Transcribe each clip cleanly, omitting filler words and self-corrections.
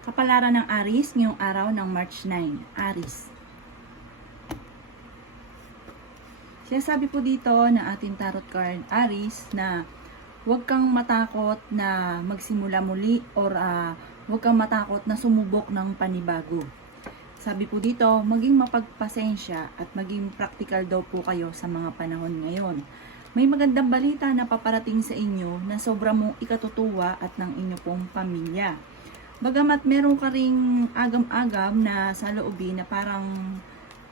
Kapalaran ng Aries ngayong araw ng March 9. Aries. Sinasabi po dito ng ating tarot card, Aries, na huwag kang matakot na magsimula muli or huwag kang matakot na sumubok ng panibago. Sabi po dito, maging mapagpasensya at maging practical daw po kayo sa mga panahon ngayon. May magandang balita na paparating sa inyo na sobra mong ikatutuwa at ng inyo pong pamilya. Bagamat meron ka ring agam-agam na sa loobin na parang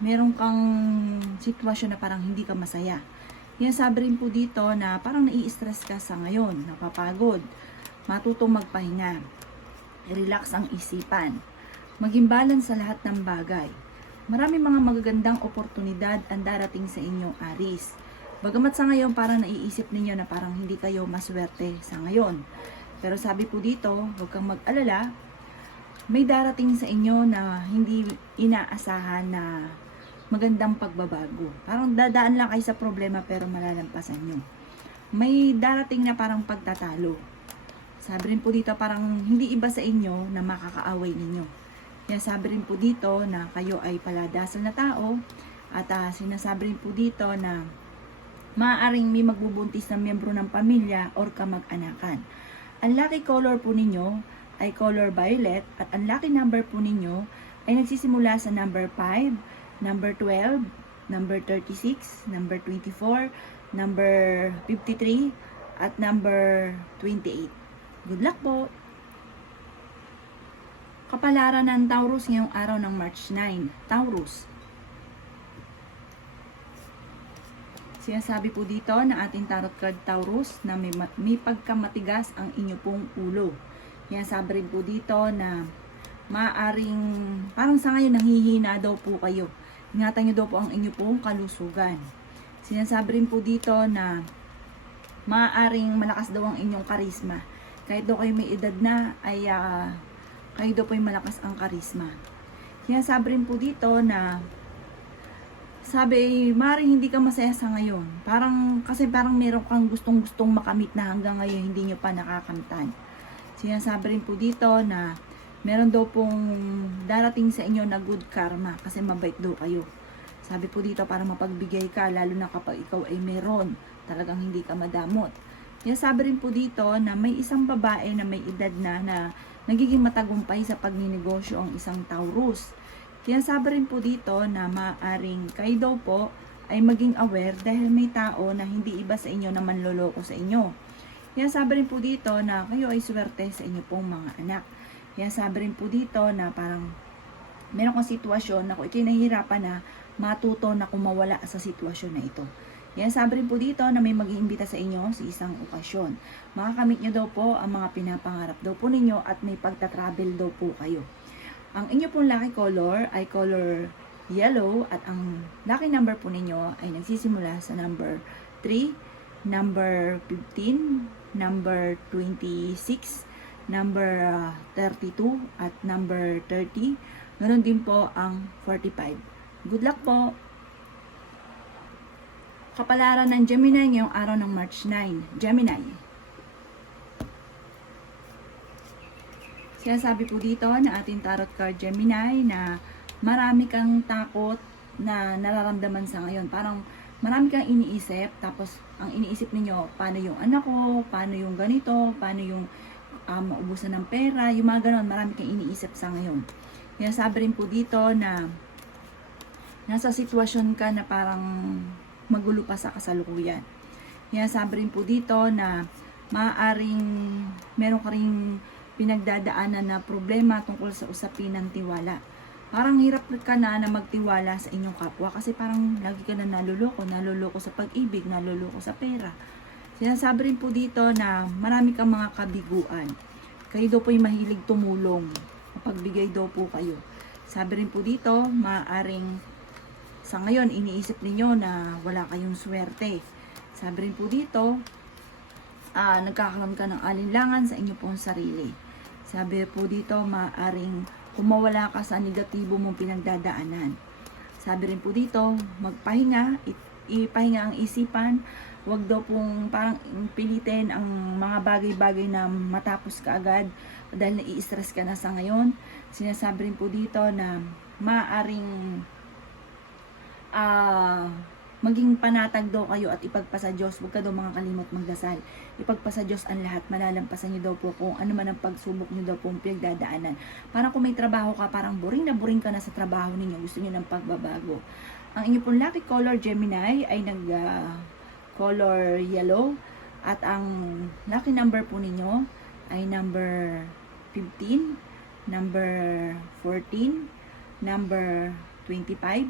meron kang sitwasyon na parang hindi ka masaya. Yan sabi rin po dito na parang nai-stress ka sa ngayon, napapagod, matutong magpahinga, relax ang isipan, maging balance sa lahat ng bagay. Marami mga magagandang oportunidad ang darating sa inyong Aries. Bagamat sa ngayon parang naiisip ninyo na parang hindi kayo maswerte sa ngayon. Pero sabi po dito, huwag kang mag-alala, may darating sa inyo na hindi inaasahan na magandang pagbabago. Parang dadaan lang kayo sa problema pero malalampasan nyo. May darating na parang pagtatalo. Sabi rin po dito parang hindi iba sa inyo na makakaaway ninyo. Kaya sabi rin po dito na kayo ay paladasal na tao at sinasabi rin po dito na maaaring may magbubuntis na miyembro ng pamilya or kamag-anakan. Ang lucky color po ninyo ay color violet at ang lucky number po ninyo ay nagsisimula sa number 5, number 12, number 36, number 24, number 53, at number 28. Good luck po! Kapalaran ng Taurus ngayong araw ng March 9. Taurus. Sinasabi po dito na ating tarot card Taurus na may pagkamatigas ang inyo pong ulo. Yan sabi rin po dito na maaring parang sa ngayon nanghihina daw po kayo. Ingatan nyo daw po ang inyo pong kalusugan. Sinasabi rin po dito na maaring malakas daw ang inyong karisma. Kahit daw kayo may edad na ay kayo daw po yung malakas ang karisma. Sinasabi rin po dito na sabi, maaaring hindi ka masaya sa ngayon. Kasi parang meron kang gustong-gustong makamit na hanggang ngayon hindi nyo pa nakakamtan. Sinasabi rin po dito na meron daw pong darating sa inyo na good karma kasi mabait daw kayo. Sabi po dito para mapagbigay ka lalo na kapag ikaw ay meron. Talagang hindi ka madamot. Sinasabi rin po dito na may isang babae na may edad na nagiging matagumpay sa pagninegosyo ang isang Taurus. Sinasabi rin po dito na maaaring kayo daw po ay maging aware dahil may tao na hindi iba sa inyo na manloloko sa inyo. Sinasabi rin po dito na kayo ay swerte sa inyo pong mga anak. Sinasabi rin po dito na parang meron kang sitwasyon na kung ikay nahihirapan na matuto na kumawala sa sitwasyon na ito. Sinasabi rin po dito na may mag-iimbita sa inyo sa isang okasyon. Makakamit nyo daw po ang mga pinapangarap daw po ninyo at may pagta-travel daw po kayo. Ang inyo pong lucky color ay color yellow at ang lucky number po ninyo ay nagsisimula sa number 3, number 15, number 26, number 32 at number 30. Ganon din po ang 45. Good luck po! Kapalaran ng Gemini ngayong araw ng March 9. Gemini. Sinasabi po dito na ating tarot card Gemini na marami kang takot na nararamdaman sa ngayon. Parang marami kang iniisip, tapos ang iniisip ninyo, paano yung anak ko, paano yung ganito, paano yung maubusan ng pera, yung mga ganon, marami kang iniisip sa ngayon. Sinasabi rin po dito na nasa sitwasyon ka na parang magulo pa sa kasalukuyan. Sinasabi rin po dito na maaaring meron ka ring pinagdadaanan na problema tungkol sa usapin ng tiwala. Parang hirap ka na magtiwala sa inyong kapwa kasi parang lagi ka na naluloko sa pag-ibig, naluloko sa pera. Sinasabi rin po dito na marami kang mga kabiguan. Kayo daw po yung mahilig tumulong. Mapagbigay daw po kayo. Sabi rin po dito, maaaring sa ngayon iniisip ninyo na wala kayong swerte. Sabi rin po dito, nagkakaroon ka ng alinlangan sa inyo pong sarili. Sabi po dito, maaaring kumawala ka sa negatibo mong pinagdadaanan. Sabi rin po dito, magpahinga, ipahinga ang isipan. Huwag daw pong parang pilitin ang mga bagay-bagay na matapos ka agad dahil nai-stress ka na sa ngayon. Sinasabi rin po dito na maaring maging panatag daw kayo at ipagpasa Diyos. Huwag ka daw mga kalimot magdasal. Ipagpasa Diyos ang lahat. Malalampasan nyo daw po kung ano man ang pagsubok nyo daw pong pinagdadaanan. Parang kung may trabaho ka, parang boring na boring ka na sa trabaho ninyo. Gusto nyo ng pagbabago. Ang inyo pong lucky color, Gemini, ay color yellow. At ang lucky number po ninyo ay number 15, number 14, number 25,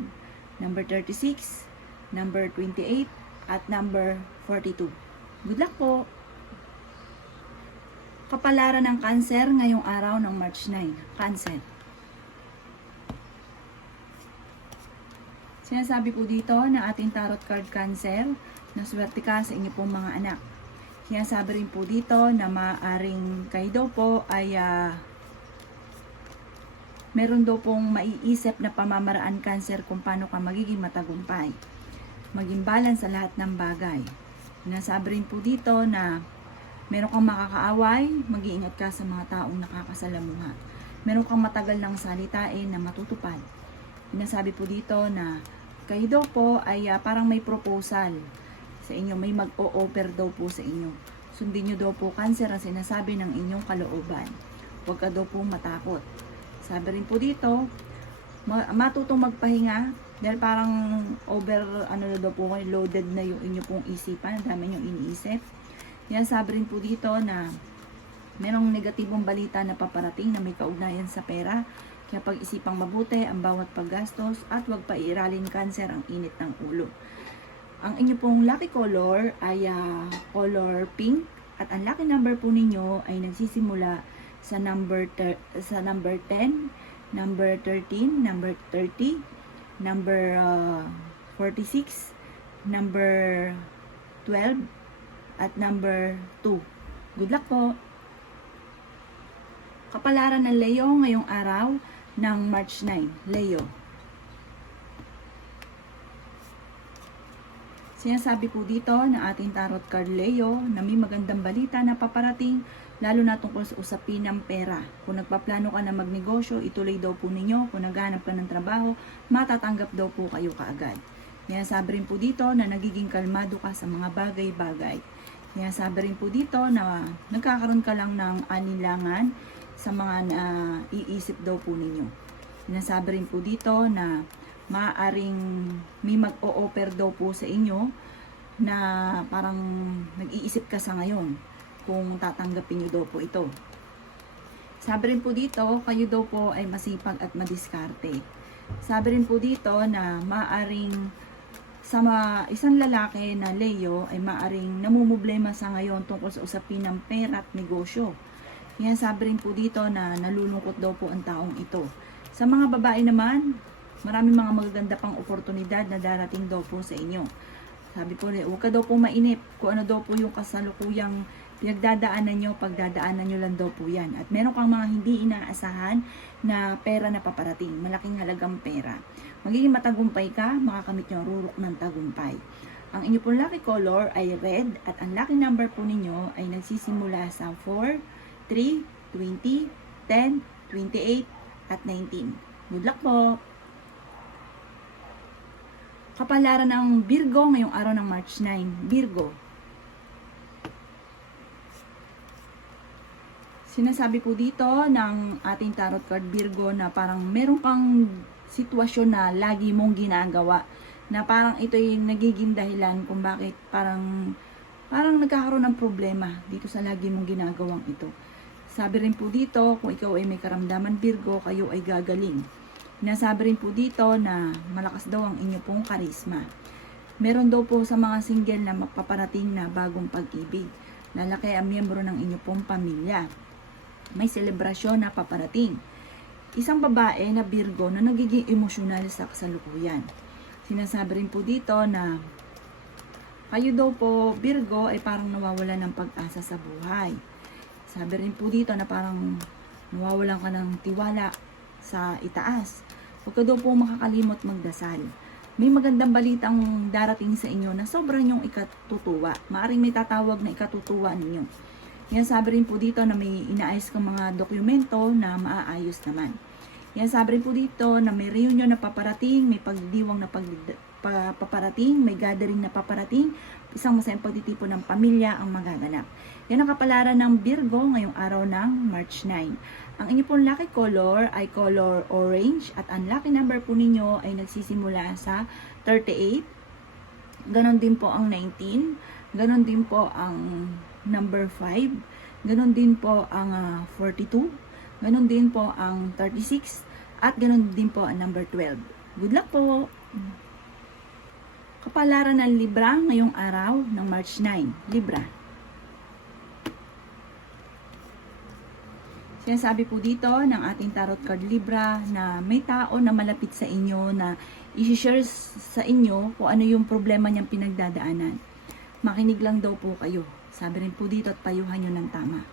number 36, number 28, at number 42. Good luck po! Kapalaran ng Cancer ngayong araw ng March 9. Cancer. Sinasabi po dito na ating tarot card Cancer na swerte ka sa inyo pong mga anak. Sinasabi rin po dito na maaaring kayo daw po ay meron daw pong maiisip na pamamaraan Cancer kung paano ka magiging matagumpay. Maging balance sa lahat ng bagay. Sinasabi rin po dito na meron kang makakaaway, mag-iingat ka sa mga taong nakakasalamuha. Meron kang matagal ng salitain na matutupad. Sinasabi po dito na kayo daw po ay parang may proposal sa inyo, may mag-o-offer daw po sa inyo. Sundin nyo daw po Cancer ang sinasabi ng inyong kalooban. Huwag ka daw po matakot. Sabi rin po dito, matutong magpahinga dahil parang daw po kayo, loaded na yung inyo pong isipan, dami yung iniisip. Yan, sabi rin po dito na merong negatibong balita na paparating na may kaugnayan sa pera. Kaya pag-isipang mabuti ang bawat paggastos at huwag pairalin Cancer ang init ng ulo. Ang inyo pong lucky color ay color pink at ang lucky number po ninyo ay nagsisimula sa number 10, number 13, number 30, number 46, number 12, at number 2. Good luck po! Kapalaran ng Leo ngayong araw ng March 9. Leo. Sinasabi po dito na ating tarot card Leo na may magandang balita na paparating lalo na tungkol sa usapin ng pera. Kung nagpaplano ka na magnegosyo, ituloy daw po ninyo. Kung naghanap ka ng trabaho, matatanggap daw po kayo kaagad. Sinasabi rin po dito na nagiging kalmado ka sa mga bagay-bagay. Sinasabi rin po dito na nagkakaroon ka lang ng alinlangan sa mga iisip daw po ninyo. Sinasabi rin po dito na maaaring may mag-o-offer daw po sa inyo na parang nag-iisip ka sa ngayon kung tatanggapin nyo daw po ito. Sabi rin po dito, kayo daw po ay masipag at madiskarte. Sabi rin po dito na maaaring sa isang lalaki na Leo ay maaaring namumblema sa ngayon tungkol sa usapin ng pera at negosyo. Yan, sabi rin po dito na nalulungkot daw po ang taong ito. Sa mga babae naman, maraming mga magaganda pang oportunidad na darating daw po sa inyo. Sabi po, huwag ka daw po mainip kung ano daw po yung kasalukuyang pinagdadaanan nyo, pagdadaanan nyo lang daw po yan. At meron kang mga hindi inaasahan na pera na paparating, malaking halagang pera. Magiging matagumpay ka, makakamit nyo ang rurok ng tagumpay. Ang inyo pong lucky color ay red at ang lucky number po ninyo ay nagsisimula sa 4, 3, 20, 10, 28, at 19. Good luck po! Kapalaran ng Virgo ngayong araw ng March 9. Virgo. Sinasabi po dito ng ating tarot card Virgo na parang meron kang sitwasyon na lagi mong ginagawa na parang ito'y nagiging dahilan kung bakit parang nagkakaroon ng problema dito sa lagi mong ginagawang ito. Sabi rin po dito, kung ikaw ay may karamdaman Virgo, kayo ay gagaling. Nasabi rin po dito na malakas daw ang inyo pong karisma. Meron daw po sa mga single na mapaparating na bagong pag-ibig. Lalaki ang miyembro ng inyo pong pamilya. May selebrasyon na paparating. Isang babae na Virgo na nagiging emosyonal sa kasalukuyan. Sinasabi rin po dito na kayo daw po Virgo ay parang nawawala ng pag-asa sa buhay. Sabi rin po dito na parang nawawalan ka ng tiwala sa itaas. Huwag ka daw po makakalimot magdasal. may magandang balitang darating sa inyo na sobrang yung ikatutuwa. Maaring may tatawag na ikatutuwa ninyo. Yan sabi rin po dito na may inaayos kang mga dokumento na maaayos naman. Yan sabi rin po dito na may reunion na paparating, may pagdidiwang na paparating, may gathering na paparating, isang masayang pagtitipon ng pamilya ang magaganap. Yan ang kapalaran ng Virgo ngayong araw ng March 9. Ang inyo pong lucky color ay color orange at ang lucky number po ninyo ay nagsisimula sa 38. Ganon din po ang 19. Ganon din po ang number 5. Ganon din po ang 42. Ganon din po ang 36. At ganon din po ang number 12. Good luck po! Kapalaran ng Libra ngayong araw ng March 9. Libra. Sinasabi po dito ng ating tarot card Libra na may tao na malapit sa inyo na i-share sa inyo kung ano yung problema niyang pinagdadaanan. Makinig lang daw po kayo. Sabi rin po dito at payuhan nyo ng tama.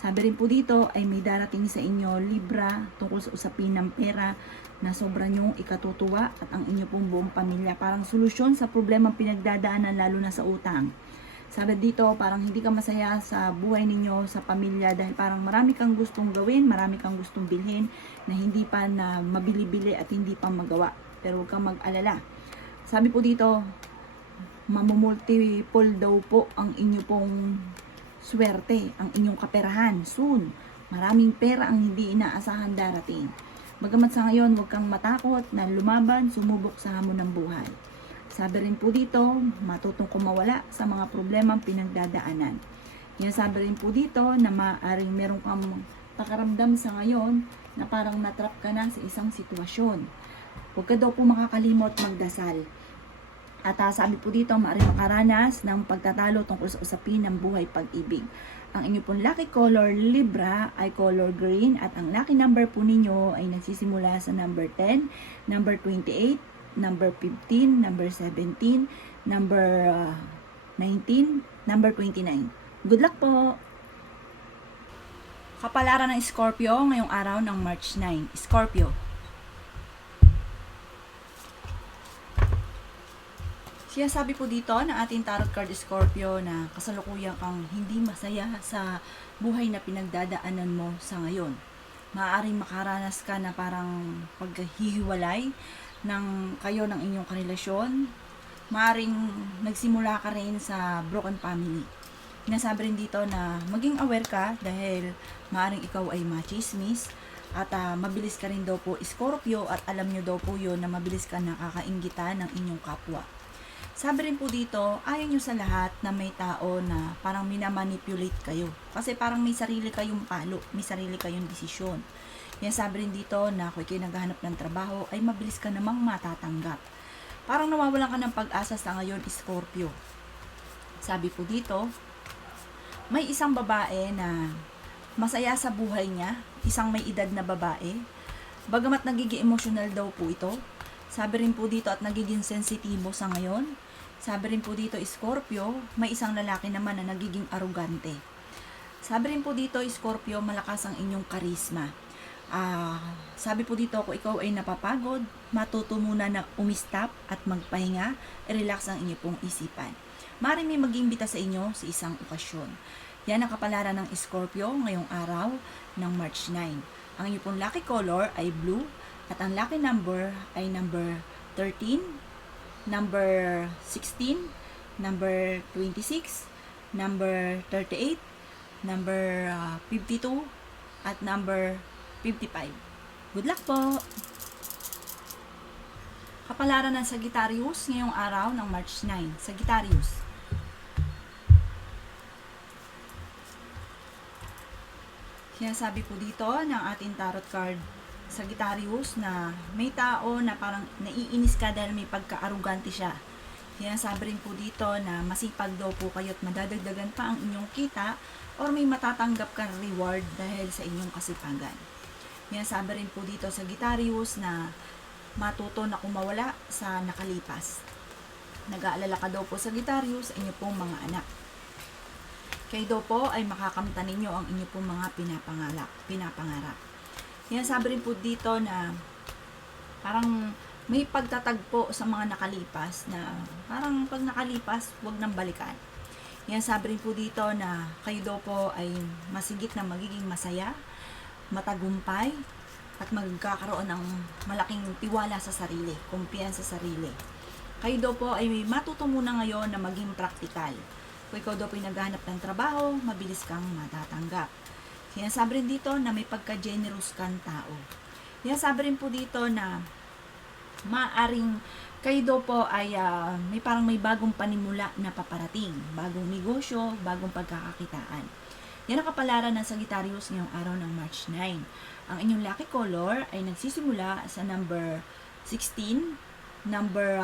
Sabi rin po dito ay may darating sa inyo Libra tungkol sa usapin ng pera na sobrang yung ikatutuwa at ang inyo pong buong pamilya. Parang solusyon sa problemang pinagdadaanan lalo na sa utang. Sabi dito, parang hindi ka masaya sa buhay ninyo, sa pamilya dahil parang marami kang gustong gawin, marami kang gustong bilhin na hindi pa na mabili-bili at hindi pa magawa. Pero huwag kang mag-alala. Sabi po dito, mamumultiple daw po ang inyo pong swerte, ang inyong kaperahan soon. Maraming pera ang hindi inaasahan darating. Bagamat sa ngayon, huwag kang matakot na lumaban, sumubok sa hamon ng buhay. Sabi rin po dito, matutong kumawala sa mga problemang pinagdadaanan. Yan sabi rin po dito na maaaring meron kang pakaramdam sa ngayon na parang natrap ka na sa isang sitwasyon. Huwag ka daw po makakalimot magdasal. At sabi po dito, maaaring makaranas ng pagtatalo tungkol sa usapin ng buhay pag-ibig. Ang inyo pong lucky color Libra ay color green at ang lucky number po ninyo ay nagsisimula sa number 10, number 28, number 15, number 17, number 19, number 29. Good luck po! Kapalaran ng Scorpio ngayong araw ng March 9. Scorpio. Siya sabi po dito ng ating tarot card Scorpio na kasalukuyan kang hindi masaya sa buhay na pinagdadaanan mo sa ngayon. Maaaring makaranas ka na parang paghihiwalay ng kayo ng inyong karelasyon. Maaaring nagsimula ka rin sa broken family. Nasabi rin dito na maging aware ka dahil maaaring ikaw ay machismis at mabilis ka rin daw po Scorpio at alam nyo daw po yun na mabilis ka nakakainggitan ng inyong kapwa. Sabi rin po dito, ayaw nyo sa lahat na may tao na parang minamanipulate kayo. Kasi parang may sarili kayong palo, may sarili kayong desisyon. Yan sabi rin dito na kung kayo naghahanap ng trabaho ay mabilis ka namang matatanggap. Parang nawawalan ka ng pag-asa sa ngayon, Scorpio. Sabi po dito, may isang babae na masaya sa buhay niya, isang may edad na babae. Bagamat nagiging emotional daw po ito, sabi rin po dito at nagiging sensitibo sa ngayon. Sabi rin po dito, Scorpio, may isang lalaki naman na nagiging arugante. Sabi rin po dito, Scorpio, malakas ang inyong karisma. Sabi po dito, kung ikaw ay napapagod, matuto muna na umistop at magpahinga, relax ang inyong pong isipan. Maaaring may mag-iimbita sa inyo sa isang okasyon. Yan ang kapalaran ng Scorpio ngayong araw ng March 9. Ang inyong pong lucky color ay blue at ang lucky number ay number 13, number 16, number 26, number 38, number 52, at number 55. Good luck po! Kapalaran ng Sagittarius ngayong araw ng March 9. Sagittarius. Sinasabi po dito ng ating tarot card Sagittarius na may tao na parang naiinis ka dahil may pagka-arugante siya. Sinasabi rin po dito na masipag daw po kayo at madadagdagan pa ang inyong kita or may matatanggap kang reward dahil sa inyong kasipagan. Sinasabi rin po dito Sagittarius na matuto na kumawala sa nakalipas. Nag-aalala ka daw po Sagittarius sa inyo pong mga anak. Kayo daw po ay makakamtan ninyo ang inyo pong mga pinapangarap. Sabi rin po dito na parang may pagtatagpo sa mga nakalipas na parang pag nakalipas, wag nang balikan. Yan, sabi rin po dito na kayo daw po ay masigit na magiging masaya, matagumpay, at magkakaroon ng malaking tiwala sa sarili, kumpiyansa sa sarili. Kayo daw po ay matuto muna ngayon na maging praktikal. Kung ikaw daw po ay naghahanap ng trabaho, mabilis kang matatanggap. Sinasabi rin dito na may pagka-generous kang tao. Sinasabi rin po dito na maaring kayo daw po ay may parang may bagong panimula na paparating, bagong negosyo, bagong pagkakakitaan. Yan ang kapalaran ng Sagittarius ngayong araw ng March 9. Ang inyong lucky color ay nagsisimula sa number 16, number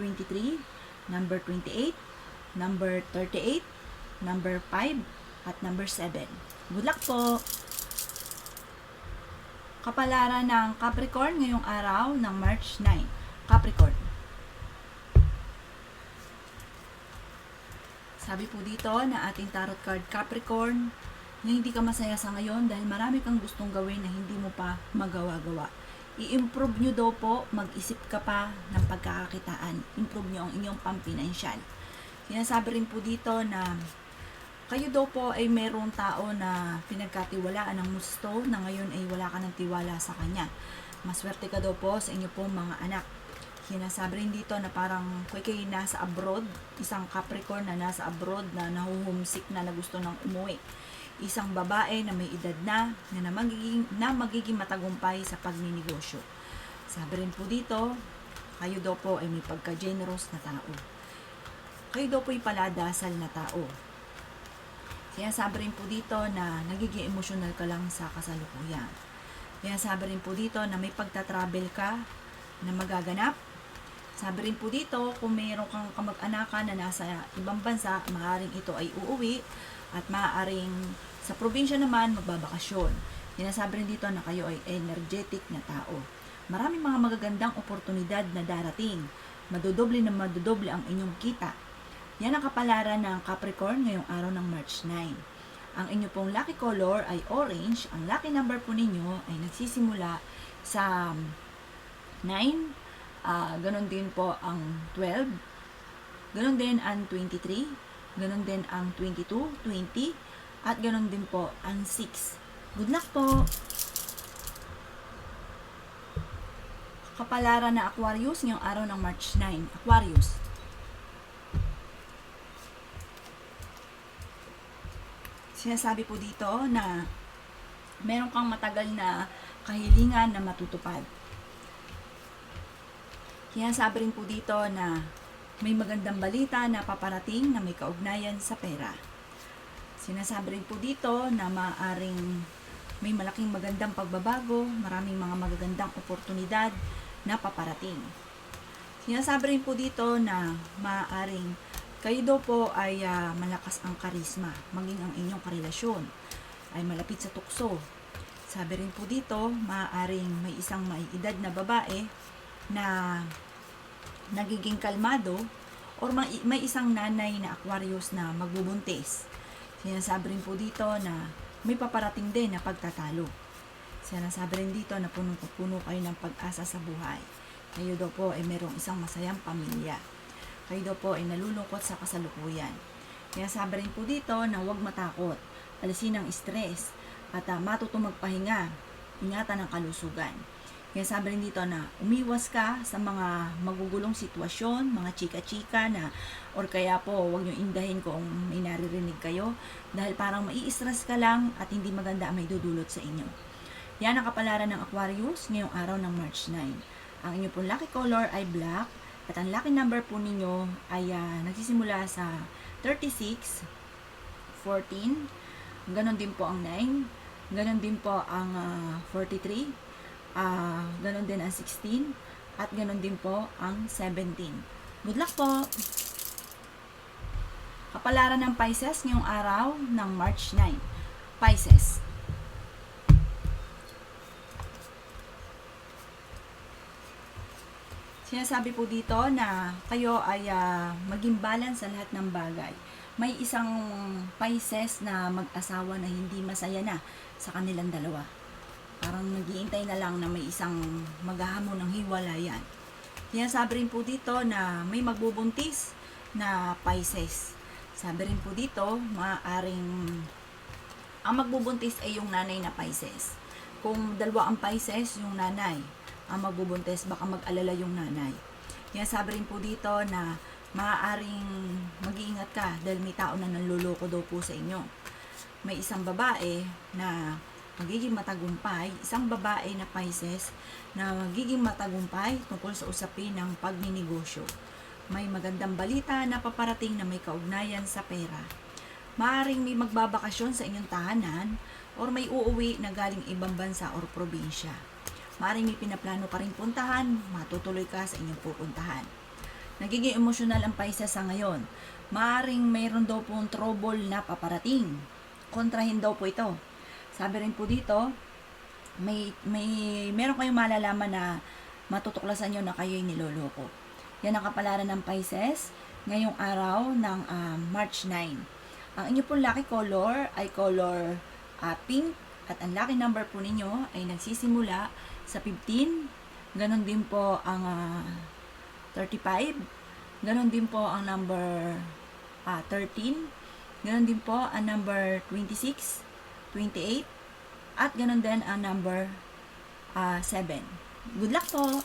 23, number 28, number 38, number 5, at number 7. Good luck po! Kapalaran ng Capricorn ngayong araw ng March 9. Capricorn. Sabi po dito na ating tarot card Capricorn, na hindi ka masaya sa ngayon dahil marami kang gustong gawin na hindi mo pa magawa-gawa. I-improve nyo daw po, mag-isip ka pa ng pagkakakitaan. Improve nyo ang inyong pampinansyal. Sinasabi rin po dito na kayo daw po ay mayroong tao na pinagkatiwalaan ng gusto na ngayon ay wala ka ng tiwala sa kanya. Maswerte ka daw po sa inyo pong mga anak. Sinasabi rin dito na parang kayo nasa abroad, isang Capricorn na nasa abroad na nahuhumsik na gusto ng umuwi. Isang babae na may edad na magiging matagumpay sa pagninegosyo. Sabi rin po dito, kayo daw po ay may pagka-generous na tao. Kayo daw po ay paladasal na tao. Kaya sabi rin po dito na nagiging emotional ka lang sa kasalukuyan. Kaya sabi rin po dito na may pagta-travel ka na magaganap. Sabi rin po dito kung mayroon kang kamag-anakan na nasa ibang bansa, maaaring ito ay uuwi at maaaring sa probinsya naman magbabakasyon. Sinasabi rin dito na kayo ay energetic na tao. Maraming mga magagandang oportunidad na darating. Madodoble ang inyong kita. Yan ang kapalaran ng Capricorn ngayong araw ng March 9. Ang inyo pong lucky color ay orange. Ang lucky number po ninyo ay nagsisimula sa 9, ganon din po ang 12, ganon din ang 23, ganon din ang 22, 20, at ganon din po ang 6. Good luck po! Kapalaran na Aquarius ngayong araw ng March 9. Aquarius. Sinasabi po dito na meron kang matagal na kahilingan na matutupad. Sinasabi rin po dito na may magandang balita na paparating na may kaugnayan sa pera. Sinasabi rin po dito na maaaring may malaking magandang pagbabago, maraming mga magagandang oportunidad na paparating. Sinasabi rin po dito na maaaring kayo daw po ay malakas ang karisma, maging ang inyong karelasyon ay malapit sa tukso. Sabi rin po dito, maaaring may isang maiedad na babae na nagiging kalmado or may isang nanay na Aquarius na magbubuntis. Sinasabi rin po dito na may paparating din na pagtatalo. Sinasabi rin dito na puno kayo ng pag-asa sa buhay. Kayo daw po ay mayroong isang masayang pamilya. Kayo daw po ay nalulungkot sa kasalukuyan. Kaya sabi rin po dito na huwag matakot, alisin ang stress, at matuto magpahinga, ingatan ang kalusugan. Kaya sabi rin dito na umiwas ka sa mga magugulong sitwasyon, mga chika-chika na, or kaya po huwag nyo indahin kung may naririnig kayo, dahil parang mai-stress ka lang at hindi maganda ang may dudulot sa inyo. Yan ang kapalaran ng Aquarius ngayong araw ng March 9. Ang inyong pong lucky color ay black, at ang lucky number po ninyo ay nagsisimula sa 36, 14, ganon din po ang 9, ganon din po ang 43, ganon din ang 16, at ganon din po ang 17. Good luck po! Kapalaran ng Pisces ngayong araw ng March 9. Pisces. Sinasabi po dito na kayo ay maging balance sa lahat ng bagay. May isang Pisces na mag-asawa na hindi masaya na sa kanilang dalawa. Parang naghihintay na lang na may isang maghahamon ng hiwalayan. Sabi rin po dito na may magbubuntis na Pisces. Sabi rin po dito, ang magbubuntis ay yung nanay na Pisces. Kung dalawa ang Pisces, yung nanay ang magbubuntis, baka mag-alala yung nanay. Sabi rin po dito na maaaring mag-iingat ka dahil may tao na nanluloko daw po sa inyo. May isang babae na magiging matagumpay, isang babae na Pisces na magiging matagumpay tungkol sa usapin ng pagninegosyo. May magandang balita na paparating na may kaugnayan sa pera. Maaaring may magbabakasyon sa inyong tahanan or may uuwi na galing ibang bansa or probinsya. Maaaring may pinaplano ka rin puntahan, matutuloy ka sa inyong pupuntahan. Nagiging emosyonal ang Pisces sa ngayon. Maaaring mayroon daw pong trouble na paparating. Kontrahin daw po ito. Sabi rin po dito, meron kayong malalaman na matutuklasan nyo na kayo'y niloloko. Yan ang kapalaran ng Pisces ngayong araw ng March 9. Ang inyo pong lucky color ay color pink at ang lucky number po ninyo ay nagsisimula sa 15. Ganon din po ang 35. Ganon din po ang number 13. Ganon din po ang number 26, 28. At ganon din ang number 7. Good luck po!